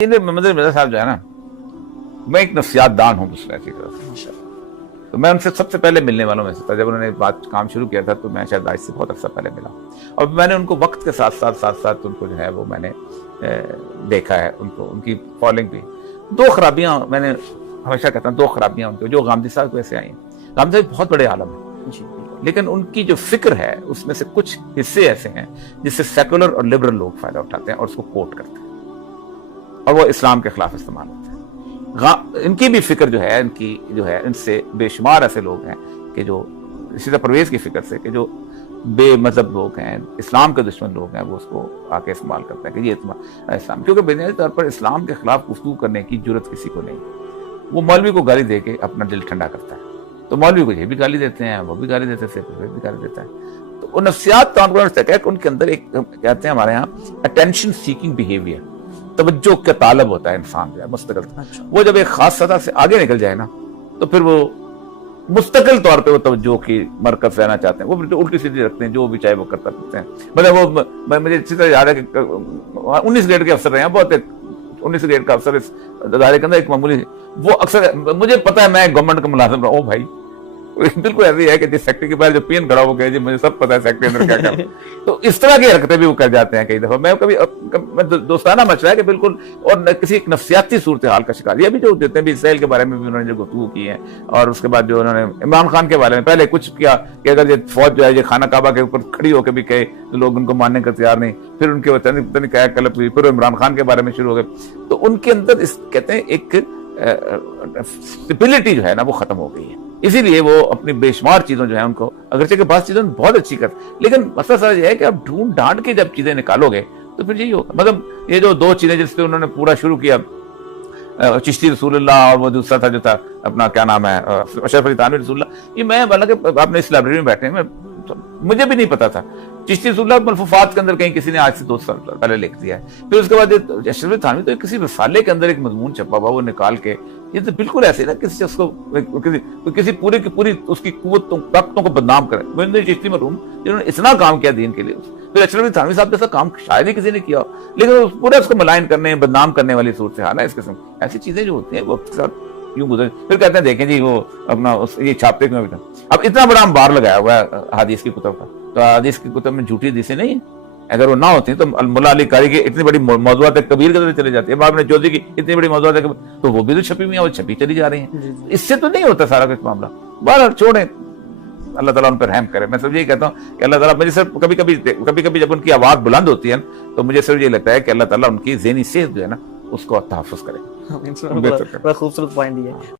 محمد مرزا صاحب جو ہے نا، میں ایک نفسیات دان ہوں دوسرے کی طرف سے، تو میں ان سے سب سے پہلے ملنے والوں میں سے تھا. جب انہوں نے کام شروع کیا تھا تو میں شاید آج سے بہت عرصہ پہلے ملا، اور میں نے ان کو وقت کے ساتھ ساتھ ان کو جو ہے وہ میں نے دیکھا ہے، ان کو ان کی فالوئنگ بھی. دو خرابیاں میں نے ہمیشہ کہتا ہوں، دو خرابیاں ان کو جو غامدی صاحب کو ایسے آئی ہیں. غامدی صاحب بہت بڑے عالم ہیں، لیکن ان کی جو فکر ہے اس میں سے کچھ حصے ایسے ہیں جس سے سیکولر اور لبرل لوگ فائدہ اٹھاتے ہیں اور اس کو کوٹ کرتے ہیں، اور وہ اسلام کے خلاف استعمال ہوتا ہے. ان کی بھی فکر جو ہے، ان کی جو ہے، ان سے بے شمار ایسے لوگ ہیں کہ جو اسی طرح پرویز کی فکر سے کہ جو بے مذہب لوگ ہیں، اسلام کے دشمن لوگ ہیں، وہ اس کو آ کے استعمال کرتے ہیں کہ یہ اسلام، کیونکہ بنیادی طور پر اسلام کے خلاف گفتگو کرنے کی جرت کسی کو نہیں. وہ مولوی کو گالی دے کے اپنا دل ٹھنڈا کرتا ہے، تو مولوی کو یہ بھی گالی دیتے ہیں، وہ بھی گالی دیتے ہیں، وہ بھی گالی دیتا ہے. تو وہ نفسیات ان کے اندر ایک کہتے ہیں ہمارے ہاں اٹینشن سیکنگ بیہیویئر، توجہ کا طالب ہوتا ہے انسان جو ہے مستقل. وہ جب ایک خاص سطح سے آگے نکل جائے نا تو پھر وہ مستقل طور پہ وہ توجہ کی مرکز رہنا چاہتے ہیں، وہ الٹی سیدھی رکھتے ہیں، جو بھی چاہے وہ کرتا رہتے ہیں. مطلب وہ مجھے اسی طرح یاد ہے کہ 19 گریڈ کے افسر رہے ہیں، بہت 19 گریڈ کا افسر اس ادارے کے اندر ایک معمولی، وہ اکثر مجھے پتا ہے میں گورنمنٹ کا ملازم رہا ہوں بھائی، بالکل ایسی ہے کہ جس سیکٹری کے باہر جو پین کھڑا ہو گیا جی مجھے سب پتا ہے سیکٹری اندر کیا کرنا. تو اس طرح کی حرکتیں بھی وہ کر جاتے ہیں کئی دفعہ. میں کبھی دوستانہ مشورہ ہے کہ بالکل، اور کسی ایک نفسیاتی صورتحال کا شکار. یہ بھی جو دیتے ہیں بھی اسرائیل کے بارے میں بھی انہوں نے جو گفتگو کی ہے، اور اس کے بعد جو انہوں نے عمران خان کے بارے میں پہلے کچھ کیا کہ اگر یہ فوج جو ہے یہ خانہ کعبہ کے اوپر کھڑی ہو کے بھی کہے تو لوگ ان کو ماننے کا تیار نہیں، پھر ان کے وطن پتہ نہیں کیا کلپ ہوئی، پھر عمران خان کے بارے میں شروع ہو گئے. تو ان کے اندر اس کہتے ہیں ایک اسٹیبلٹی جو ہے نا وہ ختم ہو گئی ہے. اسی لیے وہ اپنی بے شمار چیزوں جو ہے ان کو، اگرچہ کہ بعض چیزیں بہت اچھی کر، لیکن مسئلہ سر یہ ہے کہ آپ ڈھونڈ ڈھانٹ کے جب چیزیں نکالو گے تو پھر یہی ہوگا. مطلب یہ جو دو چیزیں جس پہ انہوں نے پورا شروع کیا، چشتی رسول اللہ اور وہ دوسرا تھا جو تھا اپنا کیا نام ہے اشرف علی تھانوی رسول اللہ، یہ میں حالانکہ آپ نے اس لائبریری میں بیٹھے ہیں، مجھے بھی نہیں پتا تھا. چشتی رسول اللہ ملفوفات کے اندر کہیں کسی نے آج سے 2 سال پہلے لکھ دیا ہے. پھر اس کے بعد اشرف علی تھانوی تو کسی رسالے کے اندر ایک مضمون چھپا ہوا وہ نکال کے، یہ تو بالکل ایسے نا کسی اس کو کسی پوری کی پوری اس کی قوتوں طاقتوں کو بدنام کرے. میں چشتی مرحوم جنہوں نے اتنا کام کیا دین کے لیے، پھر اشرف علی تھانوی صاحب جیسا کام شاید ہی کسی نے کیا، لیکن پورا اس کو ملائن کرنے بدنام کرنے والی صورتحال ہے. اس قسم ایسی چیزیں جو ہوتی ہیں وقت کے ساتھ یوں گزر. پھر کہتے ہیں دیکھیں جی وہ اپنا یہ چھاپتے کیوں بھی تھا. اب اتنا بڑا انبار لگایا ہوا ہے حدیث کی کتب کا، تو حدیث کی کتب میں جھوٹی حدیثیں نہیں ہیں. اگر وہ نہ ہوتی تو ملا علی قاری کی اتنی بڑی موضوعات کبیر کے اندر چلے جاتی ہے، ابن ابن جوزی کی اتنی بڑی موضوعات تو وہ بھی تو چھپی ہوئی ہیں، وہ چھپی چلی جا رہی ہیں. اس سے تو نہیں ہوتا سارا کچھ معاملہ. بہرحال چھوڑیں، اللہ تعالیٰ ان پر رحم کرے. میں صرف یہی کہتا ہوں کہ اللہ تعالیٰ مجھے صرف کبھی کبھی جب ان کی آواز بلند ہوتی ہے تو مجھے صرف یہ لگتا ہے کہ اللہ تعالیٰ ان کی ذہنی صحت جو ہے نا اس کو تحفظ کرے. بڑا خوبصورت پوائنٹ دیا ہے.